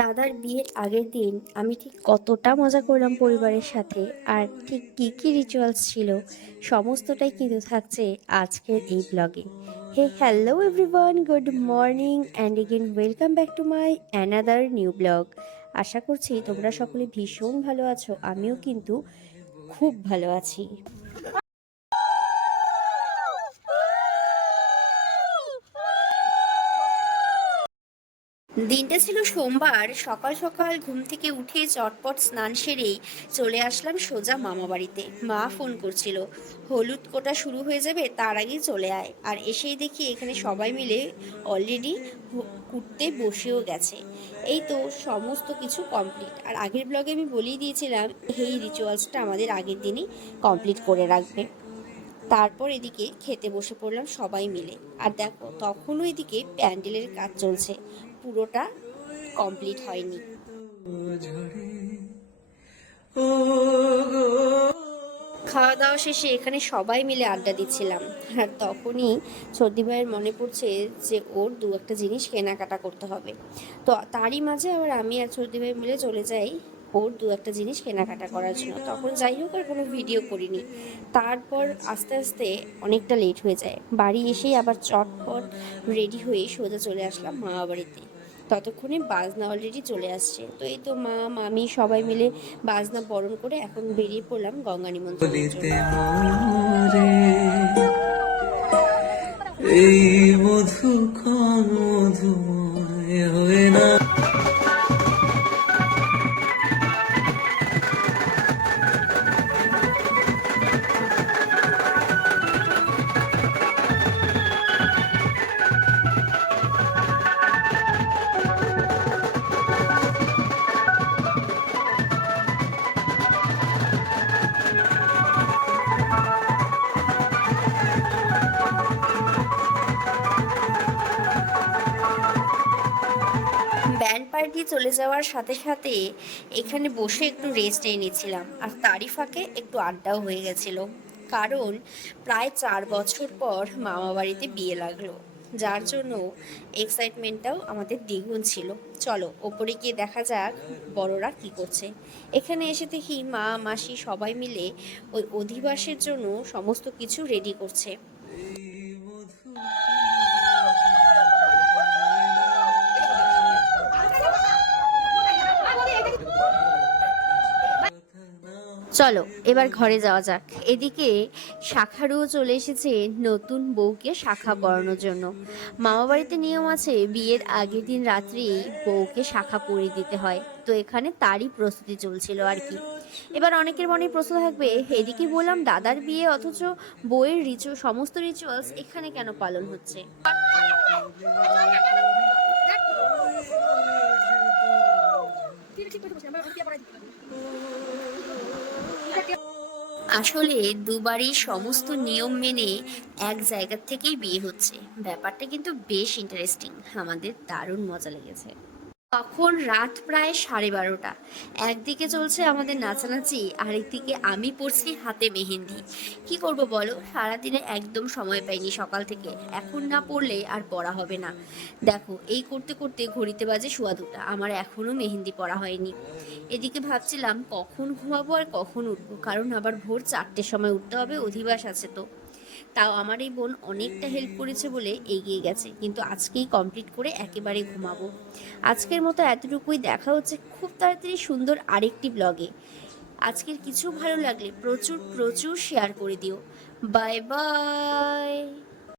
দাদার বিয়ের আগের দিন আমি ঠিক কতটা মজা করলাম পরিবারের সাথে আর ঠিক কী কী রিচুয়ালস ছিল, সমস্তটাই কিন্তু থাকছে আজকের এই ব্লগে hey hello everyone good morning and again welcome back to my another new blog আশা করছি তোমরা সকলে ভীষণ ভালো আছো, আমিও কিন্তু খুব ভালো আছি। দিনটা ছিল সোমবার। সকাল সকাল ঘুম থেকে উঠে চটপট স্নান সেরেই চলে আসলাম সোজা মামা বাড়িতে। মা ফোন করছিল, হলুদ কোটা শুরু হয়ে যাবে, তার আগেই চলে আয়। আর এসেই দেখি এখানে সবাই মিলে অলরেডি কুটতে বসেও গেছে। এই তো সমস্ত কিছু কমপ্লিট আর আগের ব্লগে আমি বলেই দিয়েছিলাম, এই রিচুয়ালসটা আমাদের আগের দিনই কমপ্লিট করে রাখবে। তারপর এদিকে খেতে বসে পড়লাম সবাই মিলে। আর দেখো, তখনও এদিকে প্যান্ডেলের কাজ চলছে। পুরোটা কমপ্লিট হয়নি। খাওয়া দাওয়া শেষে এখানে সবাই মিলে আড্ডা দিচ্ছিলাম। আর তখনই সর্দি ভাইয়ের মনে পড়ছে যে ওর দু একটা জিনিস কেনাকাটা করতে হবে। তো তারই মাঝে আবার আমি আর সর্দি ভাই মিলে চলে যাই ওর দু একটা জিনিস কেনাকাটা করার জন্য। তখন যাই হোক আর কোনো ভিডিও করিনি। তারপর আস্তে আস্তে অনেকটা লেট হয়ে যায়। বাড়ি এসেই আবার চটপট রেডি হয়ে সোজা চলে আসলাম মামা বাড়িতে। ততক্ষণে বাজনা অলরেডি চলে আসছে। তো এই তো মা, মামি সবাই মিলে বাজনা বরণ করে এখন বেরিয়ে পড়লাম গঙ্গা নিমন্ত্রণের বলিতে জন্য মোরে এই মধুক্ষণ মধুময় হয়ে না পার্টি চলে যাওয়ার সাথে সাথে এখানে বসে একটু রেস্ট নিয়ে নিচ্ছিলাম। আর তারই ফাঁকে একটু আড্ডাও হয়ে গেছিল। কারণ প্রায় চার বছর পর মামা বাড়িতে বিয়ে লাগল। যার জন্য এক্সাইটমেন্টটাও আমাদের দ্বিগুণ ছিল। চলো, ওপরে গিয়ে দেখা যাক বড়রা কি করছে। এখানে এসে দেখি মা, মাসি সবাই মিলে ওই অধিবাসের জন্য সমস্ত কিছু রেডি করছে। চলো এবার ঘরে যাওয়া যাক এদিকে শাখারও চলে এসেছে নতুন বউকে শাখা পরানোর জন্য মামা বাড়িতে নিয়ম আছে বিয়ের আগের দিন রাত্রি বউকে শাখা পরিয়ে দিতে হয় তো এখানে তারই প্রস্তুতি চলছিল আর কি এবার অনেকের মনে প্রশ্ন থাকবে এদিকে বললাম দাদার বিয়ে অথচ বউয়ের রিচু সমস্ত রিচুয়ালস এখানে কেন পালন হচ্ছে আসলে দুবারই সমস্ত নিয়ম মেনে এক জায়গা থেকেই বিয়ে হচ্ছে। ব্যাপারটা কিন্তু বেশ ইন্টারেস্টিং আমাদের দারুণ মজা লেগেছে। তখন রাত প্রায় সাড়ে বারোটা। একদিকে চলছে আমাদের নাচানাচি আর একদিকে আমি পড়ছি হাতে মেহেন্দি। কি করব বলো? সারাদিনে একদম সময় পাইনি সকাল থেকে। এখন না পড়লে আর পড়া হবে না। দেখো, এই করতে করতে ঘড়িতে বাজে শোয়া দুটা। আমার এখনও মেহেন্দি পড়া হয়নি। এদিকে ভাবছিলাম কখন ঘুমাবো আর কখন উঠবো, কারণ আবার ভোর চারটের সময় উঠতে হবে, অধিবাস আছে তো। তাও আমার এই বোন অনেকটা হেল্প করেছে বলে এগিয়ে গেছে, কিন্তু আজকেই কমপ্লিট করে একেবারে ঘুমাবো। আজকের মতো এতটুকুই, দেখা হচ্ছে খুব তাড়াতাড়ি সুন্দর আরেকটি ব্লগে আজকের কিছু ভালো লাগলে প্রচুর প্রচুর শেয়ার করে দিও। Bye bye